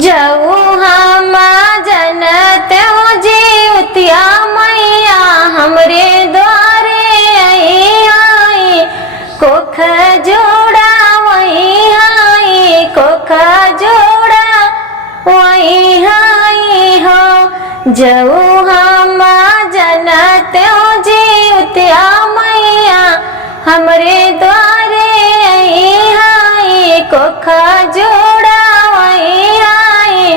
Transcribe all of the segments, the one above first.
जाऊ हम जनत जीवतिया मैया हमरे द्वारे आई कोख जोड़ा वही आई कोख जोड़ा वही आई हो। जाऊ हम जनत जीवतिया मैया हमरे द्वारे आई कोख जोड़ा वही आई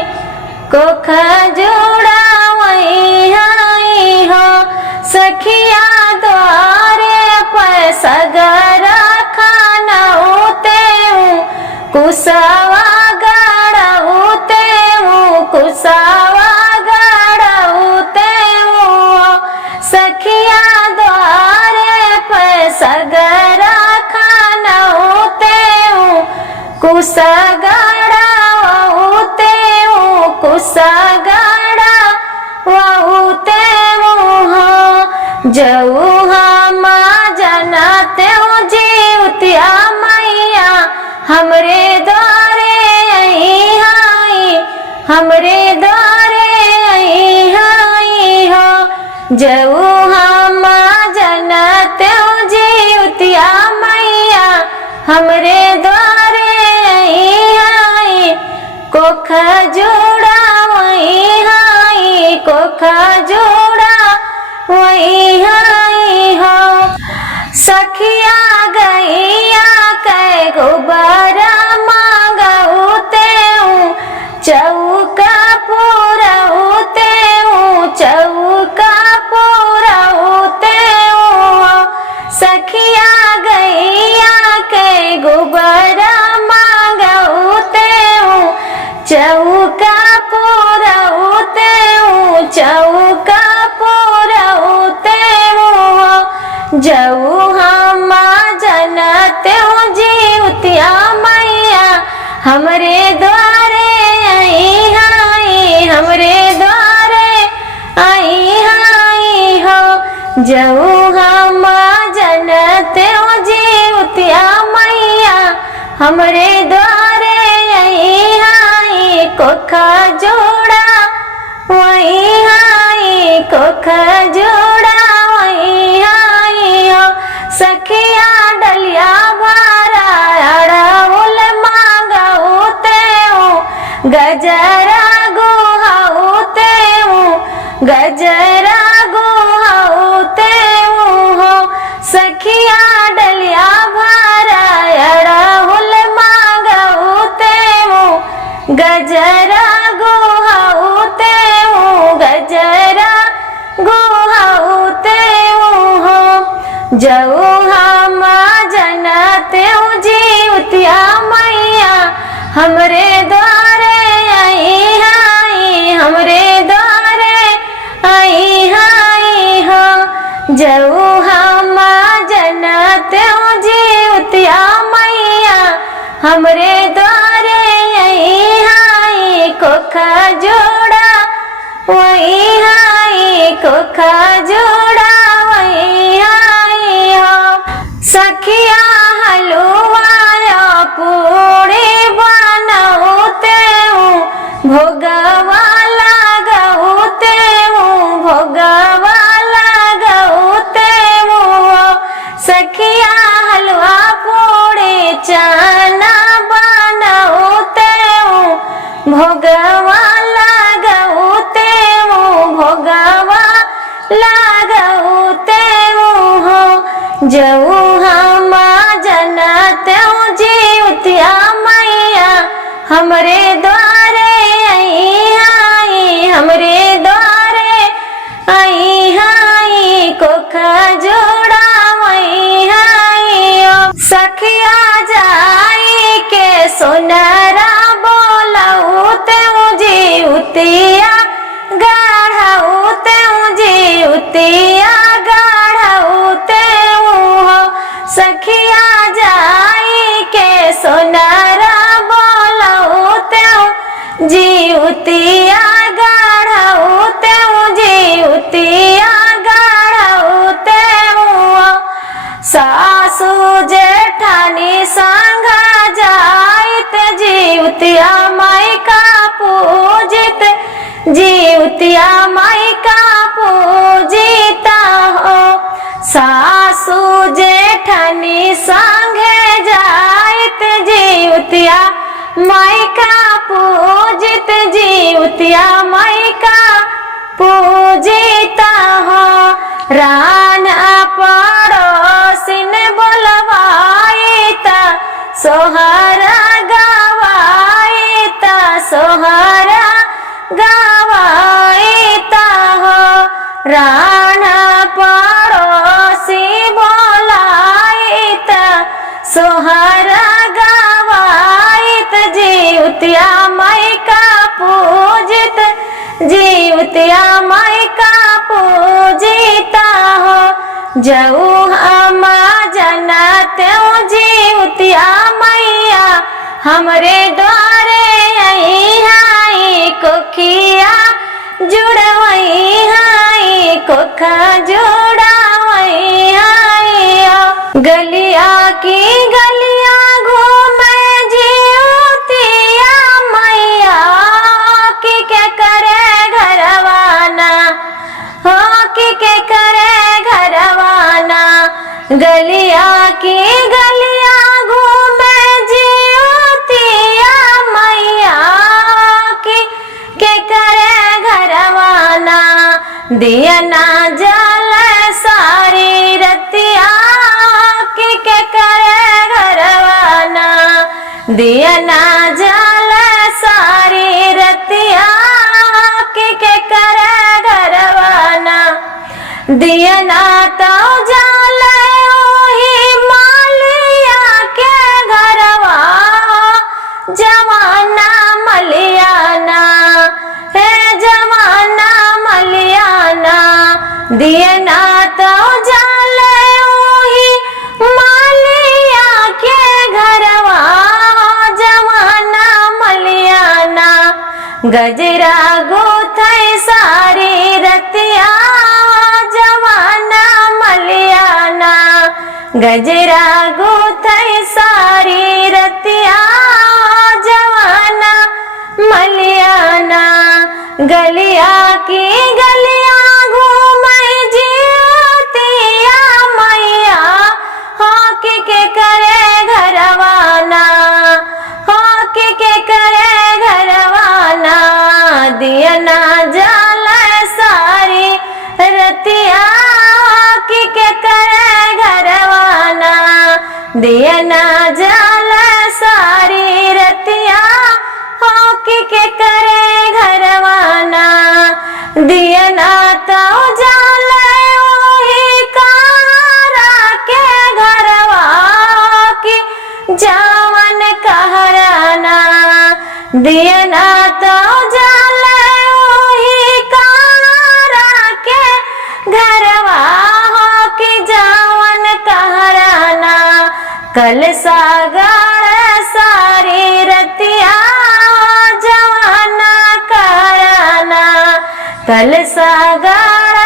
कोख जोड़ा वही आई हो। सखिया द्वारे पर सगरा खाना होते कुसावा गाड़ा होते कुसावा गाड़ा होते सखिया द्वारे पर सगरा खाना होते कुसा गाड़ा होते कुसा गाड़ा होते जाऊ हम जनते जीवतिया मैया हमरे द्वारे आई हमरे द्वारे आई हो। जाऊ हम जनते जीवतिया मैया हमरे द्वारे आई कोख जोड़ा वही आई कोख जोड़ा वही आई हो। सखिया गैया कै गोबरा मांगते चौका पूरा होते चौका पूरा होते सखिया गैया कै गोबरा मांगते चौका पूरा होते चौका पूरा होते जाऊ हम जनते जीवतिया मैया हमरे द्वारे आई हमरे द्वारे आई हो। जाऊ हम जनते जीवतिया मैया हमरे द्वारे आई कोख जोड़ा वही आई कोख जोड़ा वही आई हो। सखिया डलिया भारा अड़हुल मांगते गजरा गुहाते गजरा गुहाते हो। सखिया डलिया भारा अड़हुल मांगते गजरा गुहाते गजरा गुहाते हो। जाऊ हम जनते जीवतिया मैया हमरे द्वारे आई हमरे द्वारे आई हो। जाऊ हम जनते जीवतिया मैया हमरे द्वारे आई कोख जोड़ा वही आई कोख जोड़ा वही आई हो। सखिया हलवाया पूरी बनते भोगवा लगते भोगवा लगते सखिया हलवा पूरी चना बनते भोगवा लगते भोगवा लगते हो। जाऊ हम जनते जीवतिया मैया हमरे द्वारे आई हमरे द्वारे आई कोख जोड़ा वही आई हो। सखिया जाई के सोनरा बोलते जीवतिया गाढ़ते जीवतिया गाढ़ते हो। सखिया जाई के सोनरा बोलते जीवतिया गाढ़ते जीवतिया गाढ़ते सासू जेठानी संग जाइत जीवतिया माई का जीवतिया माई का पूजिता हो। सासू जेठनी संगे जाइत जीवतिया माई का पूजित जीवतिया माई का पूजिता हो। राना पड़ोसिन बोलवाईता सोहरा गवाईता सोहरा गवाईता हो। राना पड़ोसी बोलाईता सोहरा गवाईत जीवतिया माई का पूजित जीवतिया माई का पूजिता हो। जऊ हम जनते जीवतिया मैया हमरे द्वारे आई हाई कोखिया जुड़वई हाई कोखा जुड़वई हाई। गलिया की गलिया घूमे जीवतिया मैया की के करे घरवाना हो की के करे घरवाना। गलिया की गलिया घूमे जीवतिया मैया की के करे घरवाना। दिया ना जल सारी रतिया की के करे घरवाना। दिया ना जल सारी रतिया की के करे घरवाना। दिया ना तो जल ओही मालिया के घरवा जवाना मलियाना हे जवाना मलियाना। दिया ना तो जल ओही मालिया के घरवा जवाना मलियाना। गजरा गोथई सारी रतिया जवाना मलियाना। गजरा गोथई सारी रतिया जवाना मलियाना। गलिया की गलिया घूमई जीवतिया मैया हो की के करे घरवाना हो की के करे घरवाना। दिया ना जल सारी रतिया की के करे घरवाना। दिया ना जल सारी रतिया हो की के करे घरवाना। दिया ना तो जल ओही कारा के घरवा की जावन कहराना। दिया ना तो जल ओही कारा के घरवा हो की जावन कहराना। कल सागर सारी रतिया जवाना कराना। कल सागर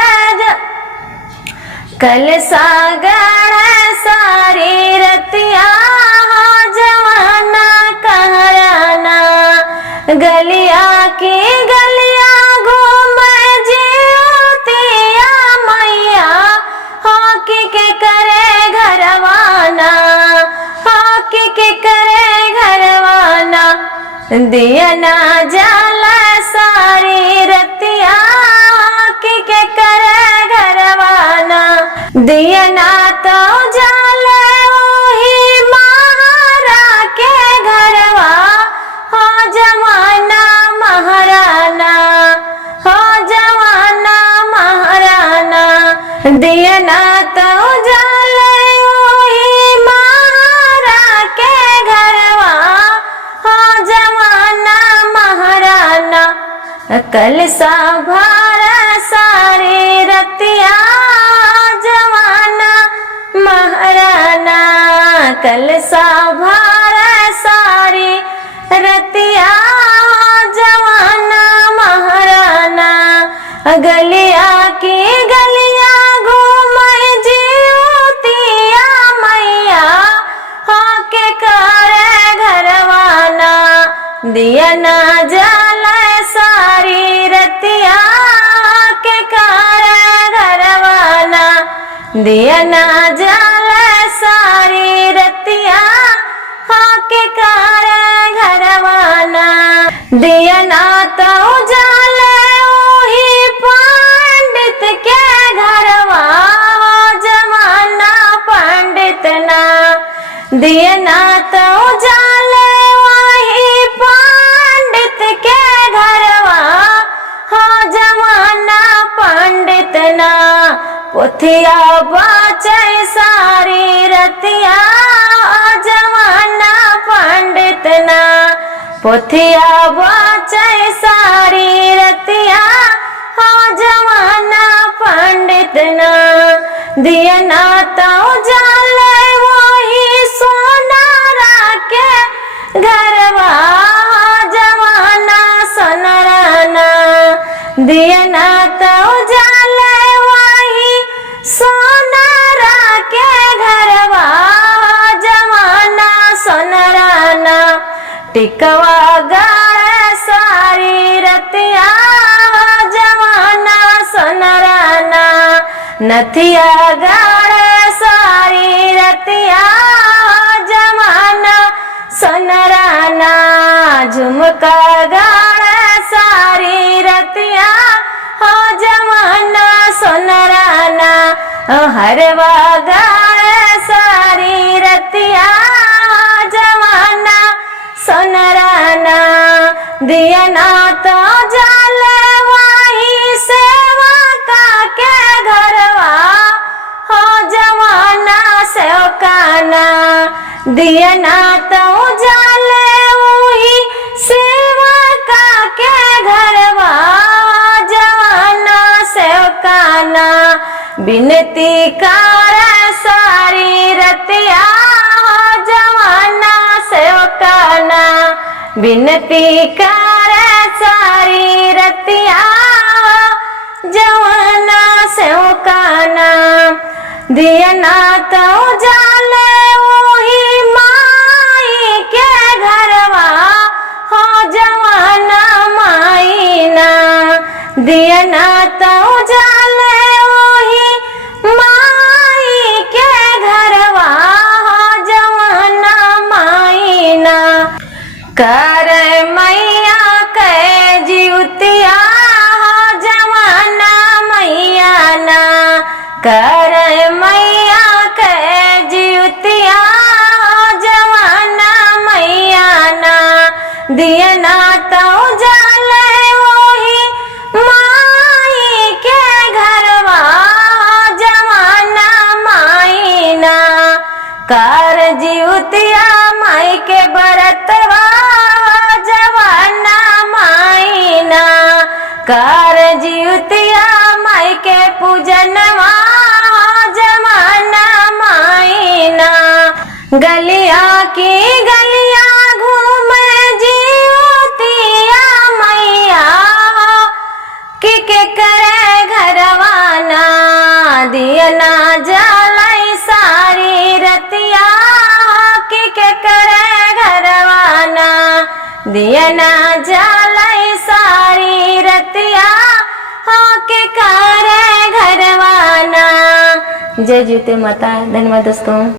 सारी रतिया जवाना कहराना। गलिया की गलिया घूमे जीवतिया मैया हो की के करे घरवाना हो की के करे घरवाना। दिया ना जल सारी रतिया की के करे घरवाना। दिया ना तो जल ओही महारा के घरवा हो जवाना महाराना हो जवाना महाराना। दिया ना तो जल ओही महारा के घरवा हो जवाना महाराना। कल सा भार सारी रतिया जवाना महाराना। कल सा भार सारी रतिया जवाना महाराना। गलिया की गलिया घूमे जीवतिया मैया हो के करे घरवाना। दिया ना जल सारी रतिया दिया ना जल सारी रतिया के कार घरवाना। दिया ना तो जल ओही पंडित के घरवा जमाना पंडित ना। दिया ना तो जल वही पंडित के घरवा हो जमाना पंडित ना। पोथिया बाचे सारी रतिया जमाना पंडित ना। पोथिया बाचे सारी रतिया हो जमाना पंडित ना। दिया ना तो जल वही सोनारा के घरवा जमाना सोनाराना। दिया ना तो जल वही सोनारा के घरवा जमाना सोनाराना। टिकवा गाड़ सारी रतिया जमाना सोनाराना। नथिया गाड़ सारी रतिया जमाना सोनाराना। झुमका गाड़ सारी रतिया हो जमाना सोनाराना। हरवा गाड़ सारी रतिया जमाना सोनाराना। दिया ना तो जल वही सेवका के घरवा हो जमाना सेवकाना। दिया ना तो जल वही सेवका के घरवा जमाना सेवकाना। बिनती कार सारी रतिया जमाना सेवकाना। बिनती कार सारी रतिया जमाना सेवकाना। दिया ना तो जल वही माई के घरवा हो जमाना माईना। दिया ना तो जल वही माई के घरवा हो जमाना माईना। कर मैया के जीवतिया हो जमाना मैया ना। कर मैया के जीवतिया हो जमाना मैया ना। दिया ना तो जल वही माई के घरवा जमाना माईना। कर जीवतिया माई के बरतवा जमाना माईना। कर जीवतिया माई के पूजनवा जमाना माईना। गलिया की गलिया घूम जीवतिया मैया के करे घरवाना। दिया ना जलाई सारी रतिया के करे घरवाना। दिया ना जलाई सारी रतिया के करे घरवाना। जय जीवते माता। धन्यवाद दोस्तों।